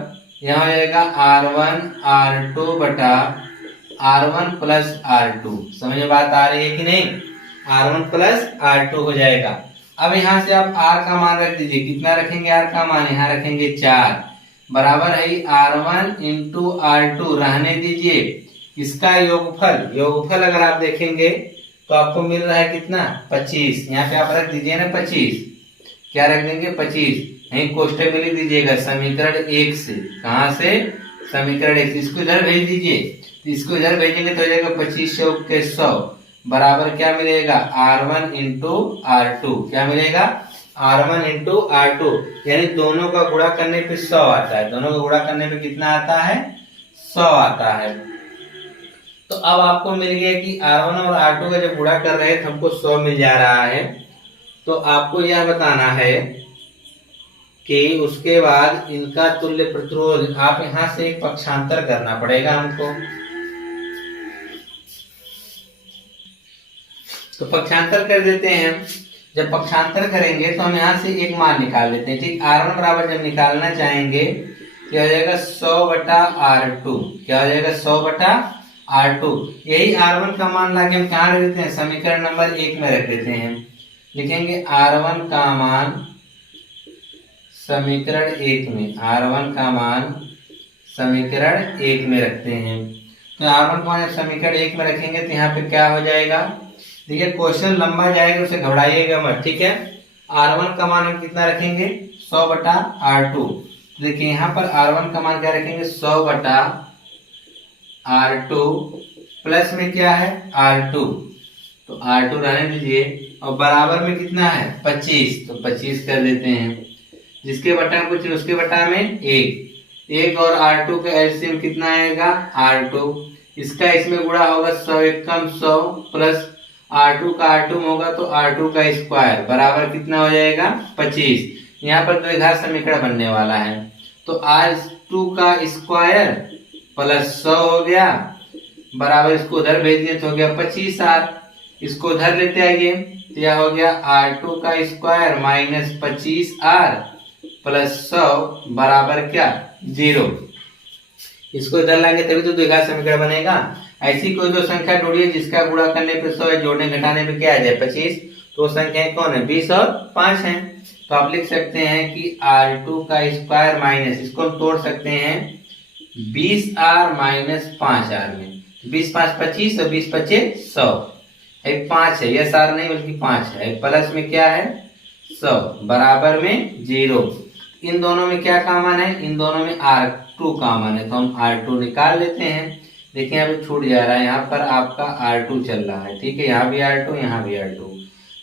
यहाँ हो जाएगा R1 R2 बटा R1 प्लस R2। समझ में बात आ रही है कि नहीं? R1 प्लस R2 हो जाएगा। अब यहाँ से आप R का मान रख दीजिए। कितना रखेंगे R का मान? यहाँ रखेंगे 4 बराबर है R1 इंटू R2 रहने दीजिए। इसका योगफल अगर आप देखेंगे तो आपको मिल रहा है कितना? 25। यहाँ पे आप रख दीजिए ना 25। क्या रख देंगे? 25। यही कोष्टक में लिख दीजिएगा समीकरण 1 से। कहाँ से? समीकरण 1 से। इसको इधर भेज दीजिए। इसको इधर भेजेंगे तो हो जाएगा 25 के 100 बराबर क्या मिलेगा? R1 into R2। क्या मिलेगा? R1 into R2। यानी दोनों का गुणा करने पे 100 आता है। दोनों का गुणा करने पे कितना आता है? 100 आता है। तो अब आपको मिल गया कि R1 और R2 का जब गुणा कर रहे हैं तो हमको 100 मिल जा रहा है। तो आपको यह बताना है कि उसके बाद इनका तुल्य प्रतिरोध, आप यहां से एक पक्षांतर करना पड़ेगा हमको। तो पक्षांतर कर देते हैं। जब पक्षांतर करेंगे तो हम यहाँ से एक मान निकाल लेते हैं। ठीक, R1 बराबर जब निकालना चाहेंगे क्या हो जाएगा? 100 बटा R2। क्या हो जाएगा? 100 बटा R2। यही R1 का मान लाके हम कहाँ रख देते हैं? समीकरण नंबर 1 में रख देते हैं। लिखेंगे R1 का मान समीकरण 1 में। R1 का मान समीकरण 1 में रखते हैं। तो R1 का मान समीकरण 1 में रखेंगे तो यहाँ पे क्या हो जाएगा? देखिए क्वेश्चन लंबा जाएगा, उसे घबराइएगा मत। ठीक है, R1 का मान हम कितना रखेंगे? 100 बटा R2। देखिए यहाँ पर R1 का मान क्या रखेंगे? 100 बटा R2 प्लस में क्या है? R2। तो R2 रहने दीजिए और बराबर में कितना है? 25। तो 25 कर देते हैं। जिसके बटा में कुछ उसके बटा में 1 और R2 का एलसीएम कितना आएगा? R2। इसका इसमें गुणा होगा 100 एकम 100 प्लस R2 का R2 होगा तो R2 का स्क्वायर बराबर कितना हो जाएगा? 25। यहाँ पर द्विघात समीकरण बनने वाला है। तो R2 का स्क्वायर प्लस 100 हो गया बराबर, इसको उधर भेज दिए तो हो गया 25R। इसको उधर लेते आइए तो यह हो गया R2 का स्क्वायर माइनस 25R प्लस 100 बराबर क्या? 0। इसको इधर लाएंगे तभी तो द्विघात समीकरण बनेगा। ऐसी कोई दो संख्या ढूंढिए जिसका गुणा करने पे 100 है, जोड़ने घटाने पे क्या आ जाए? 25। तो संख्याएं कौन है? 20 और 5 है। तो आप लिख सकते हैं कि R2 का स्क्वायर माइनस, इसको हम तोड़ सकते हैं 20R माइनस 5R में। 20 5 25 और 20 25 100 है। 5 है, यह सार नहीं बल्कि 5 है। प्लस में क्या है? 100 बराबर में 0। इन दोनों में क्या कॉमन है? इन दोनों में R2 कॉमन है। तो हम R2 निकाल लेते हैं। देखिए यहाँ पे छूट जा रहा है, यहाँ पर आपका R2 चल रहा है। ठीक है, यहाँ भी R2 यहाँ भी R2।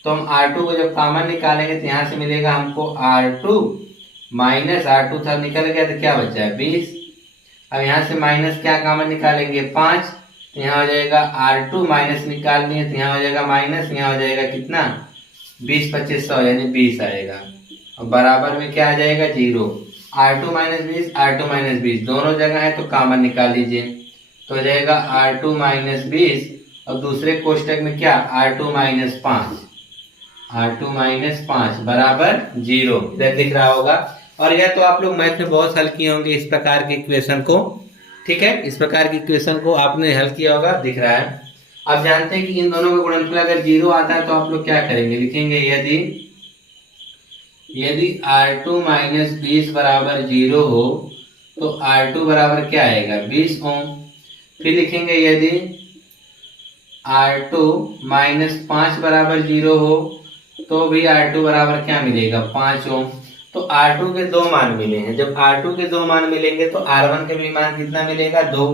तो हम R2 को जब कॉमन निकालेंगे तो यहाँ से मिलेगा हमको R2 माइनस R2 था, निकल गया तो क्या बचा है? 20। अब यहाँ से माइनस क्या कॉमन निकालेंगे? 5। तो यहाँ हो जाएगा R2 माइनस निकाल लिए तो यहाँ हो जाएगा माइनस, यहाँ हो जाएगा कितना? 20 25 100 यानी 20 आएगा और बराबर में क्या आ जाएगा? 0। R2 माइनस 20 R2 माइनस 20 दोनों जगह है तो कॉमन निकाल लीजिए। तो हो जाएगा R2 माइनस 20 और दूसरे कोष्टक में क्या? R2 minus 5। R2 माइनस 5 बराबर 0। इधर दिख रहा होगा। और यह तो आप लोग मैथ में बहुत हल किए होंगे इस प्रकार के इक्वेशन को। ठीक है, इस प्रकार की इक्वेशन को आपने हल किया होगा, दिख रहा है। आप जानते हैं कि इन दोनों का गुणनफल अगर 0 आता है तो आप लोग क्या करेंगे? लिखेंगे यदि R2 माइनस 20 बराबर 0 हो तो R2 बराबर क्या आएगा? 20 ओम। फिर लिखेंगे यदि R2 माइनस 5 बराबर 0 हो तो भी R2 बराबर क्या मिलेगा? 5 ओम। तो R2 के दो मान मिले हैं। जब R2 के दो मान मिलेंगे तो R1 के भी मान कितना मिलेगा? 2।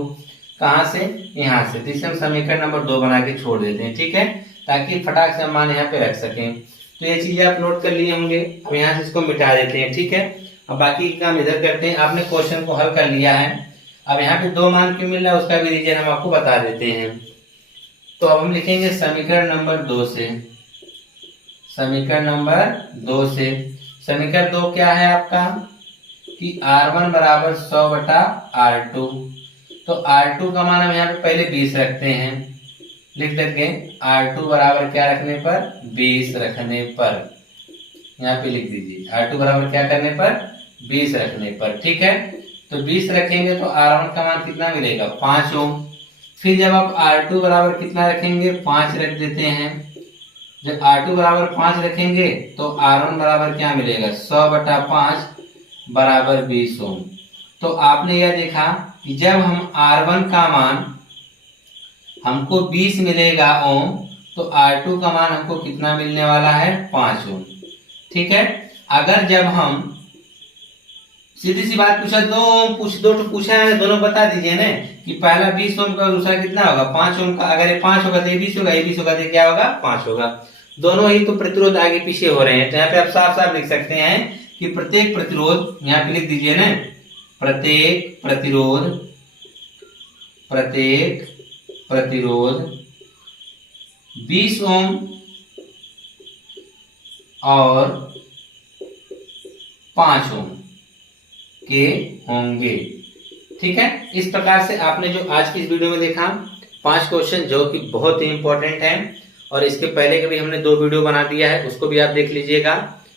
कहाँ से? यहाँ से। तो इसे हम समीकरण नंबर 2 बना के छोड़ देते हैं। ठीक है, ताकि फटाक से हम मान यहाँ पे रख सकें। तो ये चीजें आप नोट कर लिए होंगे। अब यहाँ से इसको मिटा देते हैं। ठीक है, अब बाकी काम इधर करते हैं। आपने क्वेश्चन को हल कर लिया है। अब यहाँ पे दो मान क्यों मिल रहा है उसका भी रीजन हम आपको बता देते हैं। तो अब हम लिखेंगे समीकरण नंबर 2 से। समीकरण नंबर 2 से समीकरण 2 क्या है आपका? कि R1 बराबर 100 बटा R2। तो R2 का मान हम यहाँ पे पहले 20 रखते हैं। लिख देंगे R2 बराबर क्या रखने पर? 20 रखने पर। यहाँ पे लिख दीजिए R2 बराबर क्या करने पर? 20 रखने पर। ठीक है, तो 20 रखेंगे तो R1 का मान कितना मिलेगा? 5 ओम। फिर जब आप R2 बराबर कितना रखेंगे, 5 रख देते हैं। जब R2 बराबर 5 रखेंगे तो R1 बराबर क्या मिलेगा, 100/5 बराबर 20 ओम। तो आपने यह देखा कि जब हम R1 का मान हमको 20 मिलेगा ओम, तो R2 का मान हमको कितना मिलने वाला है, 5 ओम। ठीक है। अगर जब हम सीधी सी बात पूछा, दो पूछा है, दोनों बता दीजिए ना कि पहला 20 ओम का, दूसरा कितना होगा, 5 ओम का। अगर ये 5 होगा तो ये 20 होगा, ये 20 होगा तो क्या होगा, 5 होगा। दोनों ही तो प्रतिरोध आगे पीछे हो रहे हैं। तो यहाँ पे आप साफ साफ लिख सकते हैं कि प्रत्येक प्रतिरोध, यहाँ पे लिख दीजिए ना, प्रत्येक प्रतिरोध 20 ओम और 5 ओम के होंगे। ठीक है। इस प्रकार से आपने जो आज की इस वीडियो में देखा 5 क्वेश्चन, जो कि बहुत ही इंपॉर्टेंट है, और इसके पहले के भी हमने 2 वीडियो बना दिया है, उसको भी आप देख लीजिएगा।